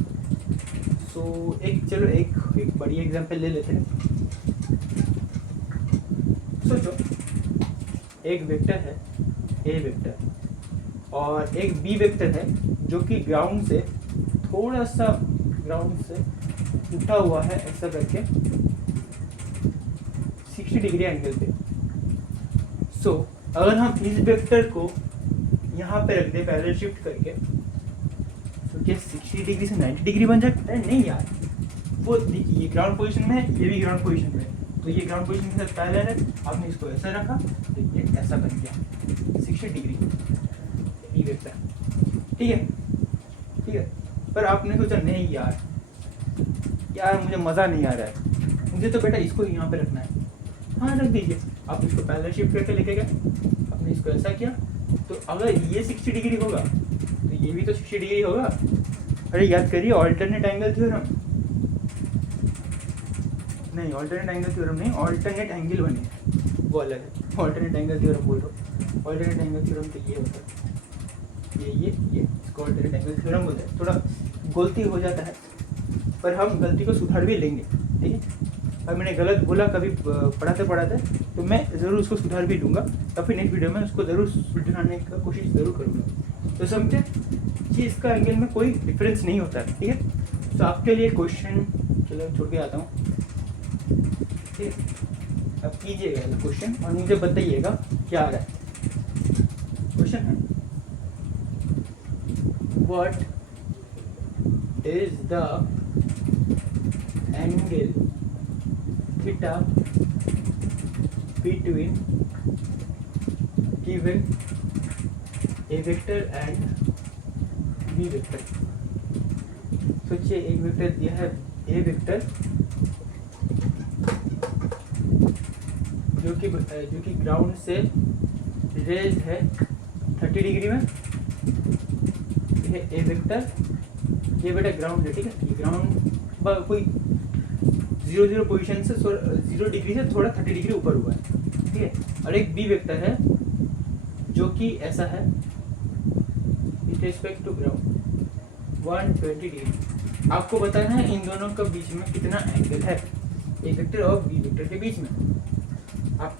सो चलो एक बड़ी एग्जांपल ले लेते हैं। सोचो, एक वेक्टर है ए वेक्टर, और एक बी वेक्टर है जो कि ग्राउंड से थोड़ा सा उठा हुआ है, ऐसा करके 60 डिग्री एंगल पे। सो अगर हम इस वेक्टर को यहाँ पे रख दे पैरेलल शिफ्ट करके, तो क्या 60 डिग्री से 90 डिग्री बन जाता है? नहीं यार, वो देखिए ये ग्राउंड पोजीशन में है, ये भी ग्राउंड पोजीशन में है, तो ये ग्राउंड पोजीशन के साथ पैरेलल है। आपने इसको ऐसा रखा तो ये ऐसा बन गया 60 डिग्री बी वेक्टर। ठीक है, पर आपने सोचा नहीं यार मुझे मज़ा नहीं आ रहा है, मुझे तो बेटा इसको यहाँ पे रखना है। हाँ रख दीजिए, आप इसको पैरेलल शिफ्ट करके लेके गए, आपने इसको ऐसा किया, तो अगर ये 60 डिग्री होगा तो ये भी तो 60 डिग्री होगा। अरे याद करिए, ऑल्टरनेट एंगल थ्योरम नहीं, ऑल्टरनेट एंगल थ्योरम नहीं, ऑल्टरनेट एंगल बने, वो अलग है। ऑल्टरनेट एंगल थ्योरम बोल रहा हूँ, ऑल्टरनेट एंगल थ्योरम तो ये होता है, ये इसको ऑल्टरनेट एंगल थ्योरम बोलते हैं। थोड़ा गलती हो जाता है, पर हम गलती को सुधार भी लेंगे। ठीक है, और मैंने गलत बोला कभी पढ़ाते तो मैं ज़रूर उसको सुधार भी लूँगा, या फिर नेक्स्ट वीडियो में उसको ज़रूर सुधारने का कोशिश ज़रूर करूँगा। तो समझे कि इसका एंगल में कोई डिफरेंस नहीं होता है। ठीक है, तो आपके लिए क्वेश्चन चलो छोड़ के आता हूँ। ठीक है, अब कीजिएगा क्वेश्चन और मुझे बताइएगा क्या आ रहा है। क्वेश्चन है, what is the angle theta between given A vector and B vector. सोचिए एक वेक्टर दिया है ए वेक्टर जो कि ग्राउंड से रेज है 30 डिग्री में। ए वेक्टर ये बेटा ग्राउंड है, ठीक है, ये ग्राउंड कोई 0 पोजीशन से 0 डिग्री से थोड़ा 30 डिग्री ऊपर हुआ है, ठीक है। और एक बी वेक्टर है जो कि ऐसा है with respect to ground 120 degree. आपको बताना है इन दोनों के बीच में कितना एंगल है, ए वेक्टर और बी वेक्टर के बीच में। आप